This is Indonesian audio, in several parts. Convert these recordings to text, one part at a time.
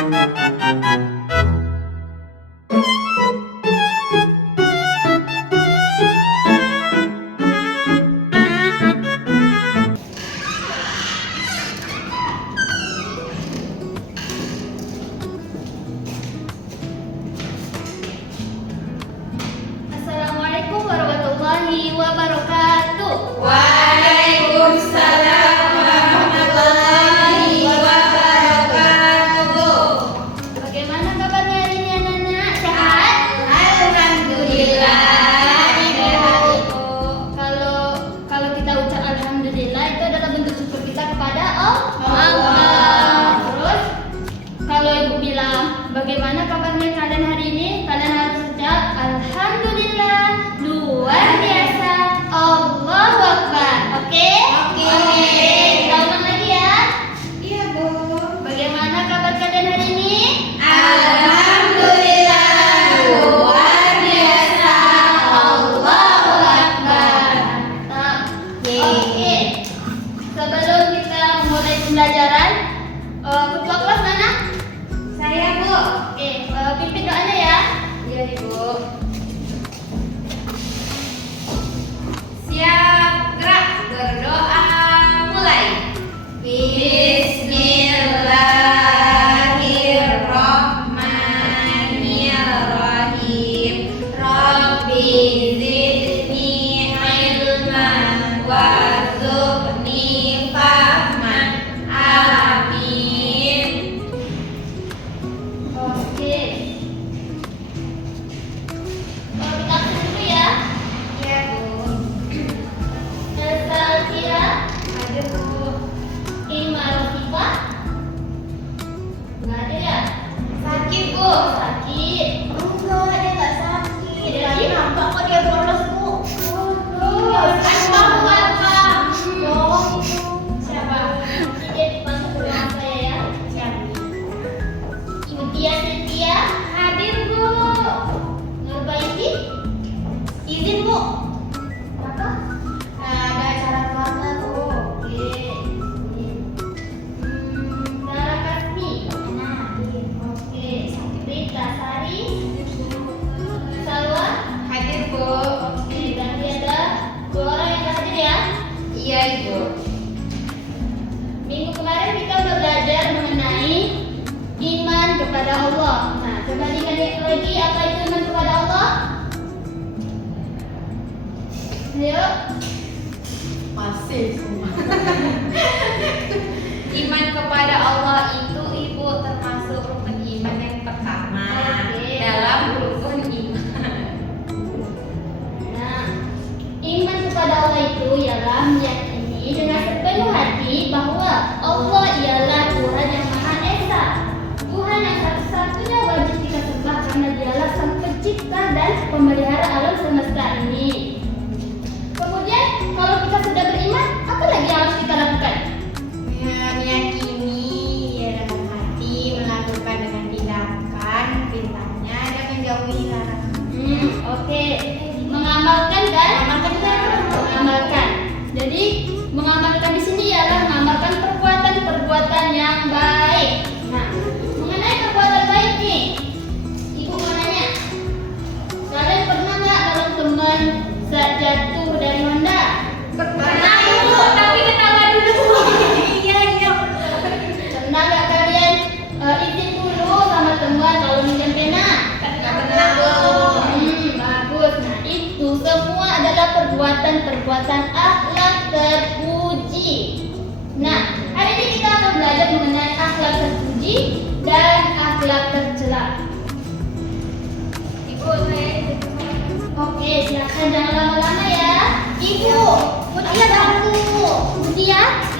Assalamualaikum warahmatullahi wabarakatuh. Waalaikumsalam warahmatullahi wabarakatuh. Bagaimana kabarnya hari ini anak-anak? Sehat? Alhamdulillah. Kalau kita ucap alhamdulillah itu adalah bentuk syukur kita kepada Allah. Terus kalau ibu bilang bagaimana kabarnya kalian hari ini, kalian harus ucap alhamdulillah, luar biasa, Allahu Akbar. Oke? Oke. Kita ulang lagi ya. Iya, Bu. Bagaimana kabar kalian hari ini? Alhamdulillah, luar biasa, Allahu Akbar. Mantap. Oke. Sebelum kita mulai pembelajaran, ketua kelas mana? Saya, Bu. Oke, pimpin doanya ya. Iya, Ibu. Siap, gerak, berdoa, mulai. Bismillahirrahmanirrahim. Rabbi zidni ilman warzuqni fahman. Amin. Oke. Kita dulu ya. Ya, Bu. Elsa Alfira, Ada, Bu. Ima Rofifa. Nggak ada ya? Sakit, Bu. Sakit. Enggak, dia nggak sakit. Jadi? Nampak kok dia bolos, Bu. Kamu apa? Dong, itu. Siapa? Dia dipanggil ke rumah saya ya. Ibu Tia Cynthia, Hadir, Bu. Nurbaiti. Izin, Bu. Apa? Ada acara keluarga, Bu. Oke. Sarah Kasmi. Oke. Rita Sari. Salwa. Hadir, Bu. Oke. Berarti ada dua orang yang nggak hadir ya. Iya, Ibu. Minggu kemarin kita udah belajar mengenai iman kepada Allah. Nah, coba diingat lagi apa itu iman kepada Allah? Ayo. Masih semua. Iman kepada Allah itu, Ibu, termasuk rukun iman yang pertama. Oke. Dalam rukun iman. Nah, iman kepada Allah itu ialah meyakini dengan sepenuh hati bahwa Allah ialah Tuhan yang Maha Esa, Tuhan yang satu-satunya wajib kita sembah karena Dialah Sang Pencipta dan Pemelihara alam semesta ini. Kemudian, kalau kita sudah beriman, apa lagi yang harus kita lakukan? Ya, meyakini ya dalam hati, melakukan dengan tindakan perintahnya dan menjauhi larangannya. Oke. Mengamalkan kan? Mengamalkan. Mengamalkan. Jadi mengamalkan di sini ialah mengamalkan perbuatan-perbuatan yang baik. Nah, mengenai perbuatan baik nih, Ibu mau nanya, kalian pernah nggak nolong teman saat jatuh dari Honda? Pernah, Ibu, tapi ketawa dulu. Iya, iya. Pernah nggak kalian izin dulu sama teman kalau minjem pena? Nggak pernah, Bu. Bagus. Nah, itu semua adalah perbuatan-perbuatan akhlak terpuji. Nah, hari ini kita akan belajar mengenai akhlak terpuji dan akhlak tercela. Ibu, saya Oke, silakan jangan lama-lama ya. Ibu, Mutia dulu. Mutia.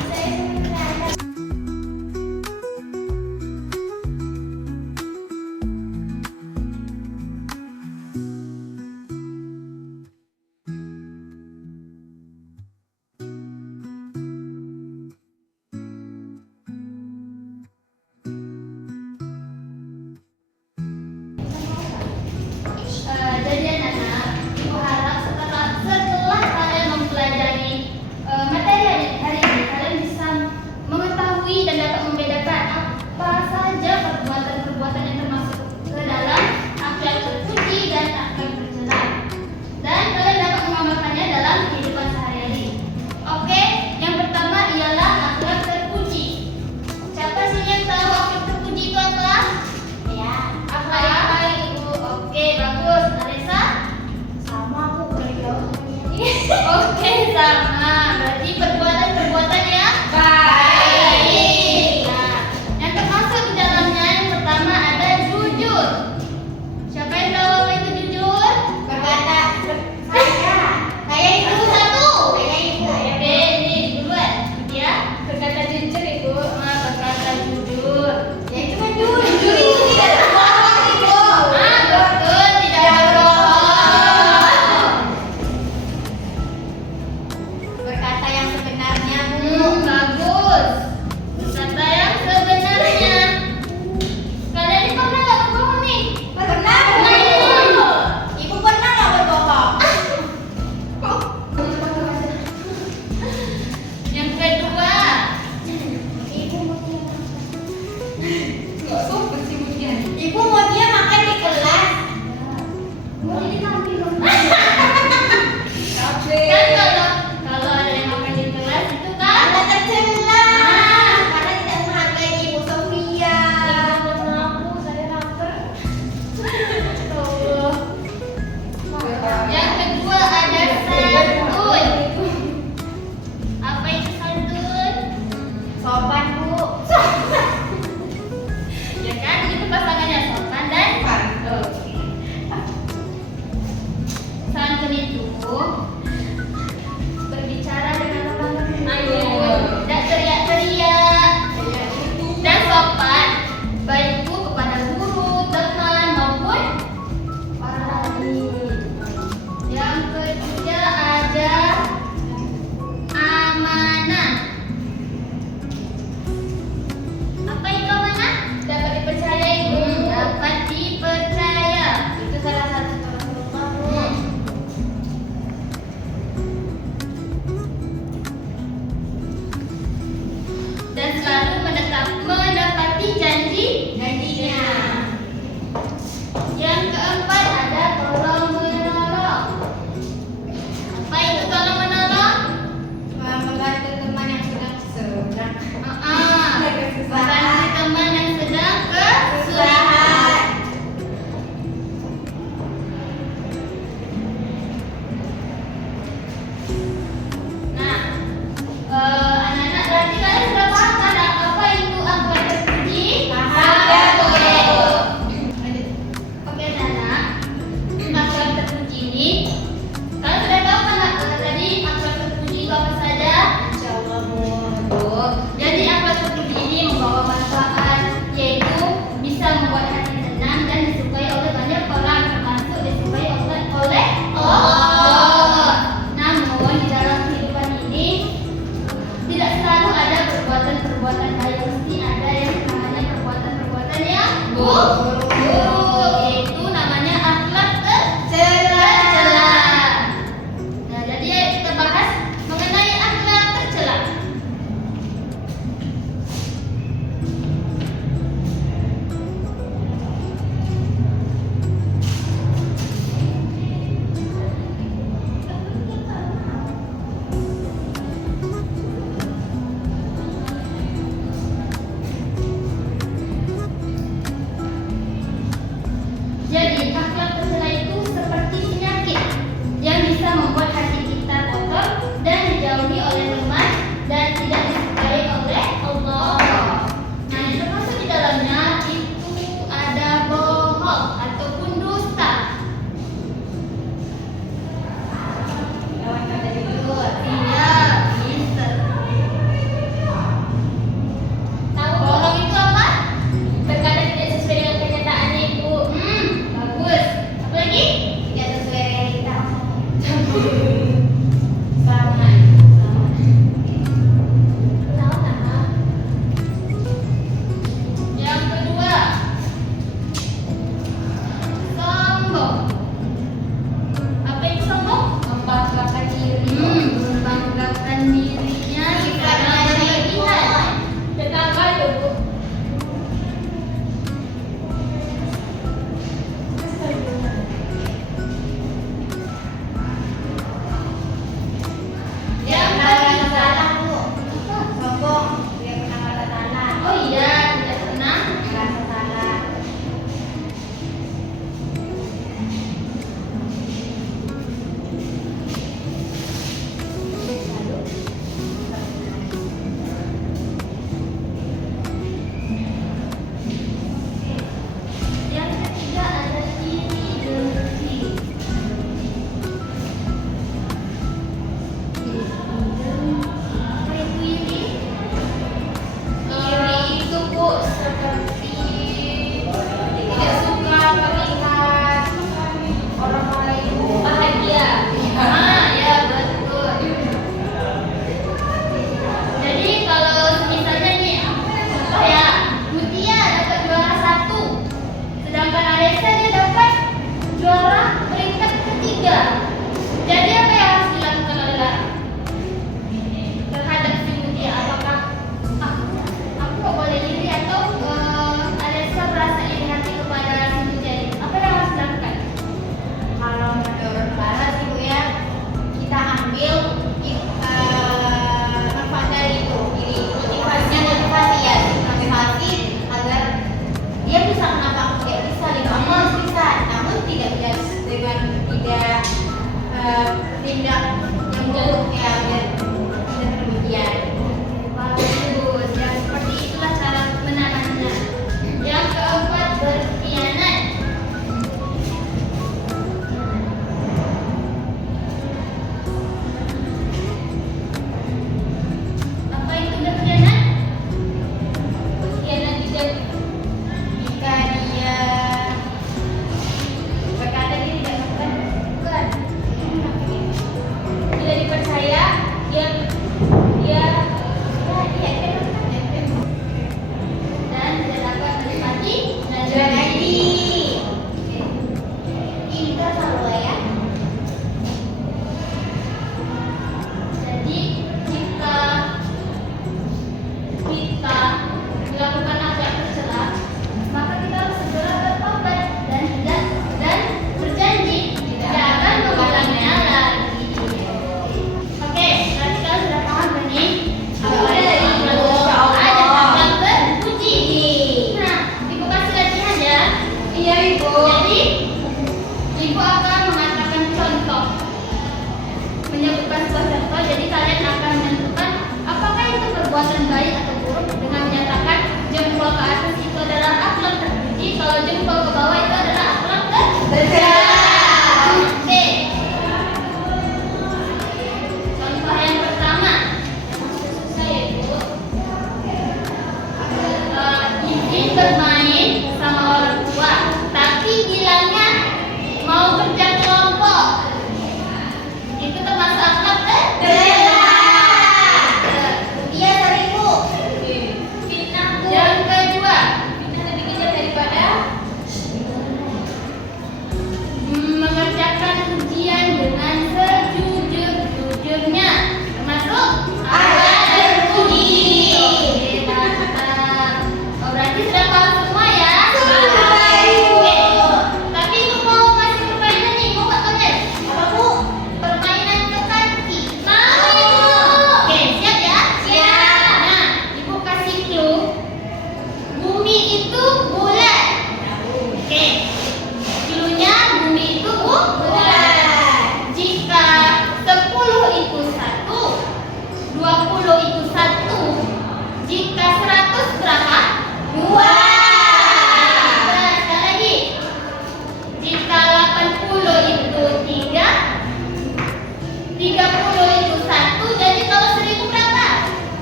Jadi anak-anak, Ibu harap setelah kalian mempelajari materi hari ini, kalian Oke, sama. Berarti perbuatan-perbuatan yang baik. Nah, yang termasuk di dalamnya yang pertama ada jujur. Siapa yang tahu apa itu jujur? Berkata saya Itu satu. saya itu. Oke, ini duluan. Ya, berkata jujur ibu. Berkata jujur. Ya itu kan jujur itu tidak berbohong ibu. Betul, tidak berbohong. Berkata yang sebenarnya bu. Bagus. Berkata yang sebenarnya. Kalian ini pernah nggak berbohong nih? Pernah bu. Ibu pernah nggak berbohong? Yang kedua, Ibu mau dia nggak sopan sih Mutia. Ibu mau dia makan di kelas. Ini tampil dong. Tapi Kan kalau ada yang makan di kelas itu kan Anda tercela karena tidak menghargai Ibu Sofia. saya lapar. Yang kedua ada santun. Apa itu santun? Sopan bu. Ya kan itu pasangannya sopan dan santun. Santun itu berbicara dengan lemah lembut, tidak teriak-teriak, dan sopan, baik itu kepada guru, teman maupun orang lain. Yang ketiga ada amanah. Apa itu amanah? Dapat dipercaya ibu. Dapat dipercaya. Itu salah satu contoh bu. Dan selalu mendapati janjinya. Yang keempat ada tolong menolong. Apa itu tolong menolong? Membantu teman yang sedang Membantu teman yang sedang kesulitan. Nah, anak-anak berarti kalian sudah paham kan apa itu akhlak terpuji? Paham. Oke. Oke, anak. Akhlak terpuji ini kalian sudah tahu kan tadi akhlak terpuji itu apa saja? Insya Allah bu. Jadi akhlak terpuji ini membawa manfaat, yaitu bisa membuat hati tenang dan disukai oleh banyak orang, termasuk disukai oleh Allah. Namun di dalam kehidupan ini tidak selalu ada perbuatan-perbuatan baik, mesti ada yang namanya perbuatan-perbuatan yang buruk, yaitu namanya akhlak tercela. Nah, jadi ayo kita bahas mengenai akhlak tercela. bermain sama orang tua, tapi bilangnya mau kerja kelompok. Itu termasuk akhlak kan? Dia seribu. Fitnah tuh. Yang kedua, Fitnah lebih kejam daripada mengerjakan ujian dengan sejujur-jujurnya, termasuk akhlak berbudi. Oke, mantap. Oh, berarti sudah paham semua ya? Sudah, Ibu. Oke. Tapi Ibu mau ngasih permainan nih, mau nggak kalian? Apa, Bu? Permainan teka-teki. Mau. Oke, siap ya? Siap. Nah, Ibu kasih clue. Bumi itu bulat. Oke. Clue-nya bumi itu bulat. Jika 10 itu 1, 20 itu 1, jika 100 berapa? 2. Sekali lagi. Jika 80 itu 3, 30 itu 1, jadi kalau 1000 berapa?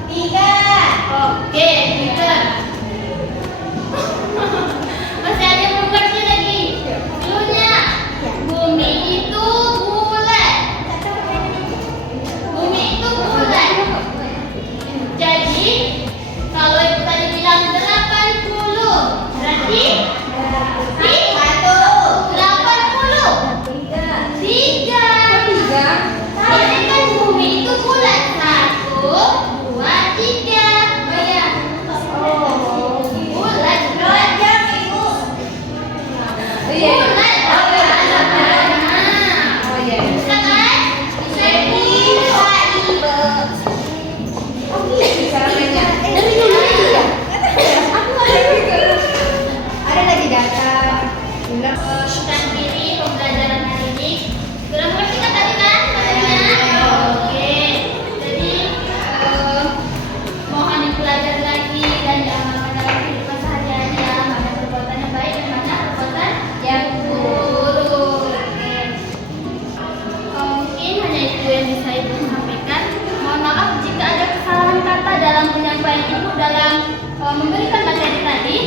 3. Oke, pinter. Masih ada yang belum ngerti lagi. Clue-nya, bumi itu bulat. Bumi itu bulat. Jadi, kalau Ibu tadi bilang 80, berarti 80. 3. Ini kan bumi itu bulat. 1, 2, 3. Bulat. Bisa kan? Ada lagi data. Kita pilih pembelajaran hari ini. Sudah mengerti kan tadi kan materinya? Oke. Jadi mohon dipelajari lagi dan diamalkan dalam kehidupan sehari-hari ya. Mana perbuatan yang baik dan mana perbuatan yang buruk. Oke. Mungkin hanya itu yang bisa Ibu sampaikan. Mohon maaf jika ada kesalahan kata dalam penyampaian Ibu dalam memberikan materi tadi.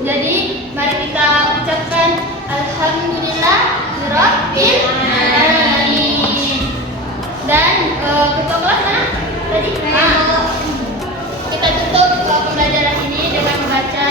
Jadi mari kita ucapkan alhamdulillah rabbil alamin. Dan ketua kelas mana? Tadi kita tutup pembelajaran ini dengan membaca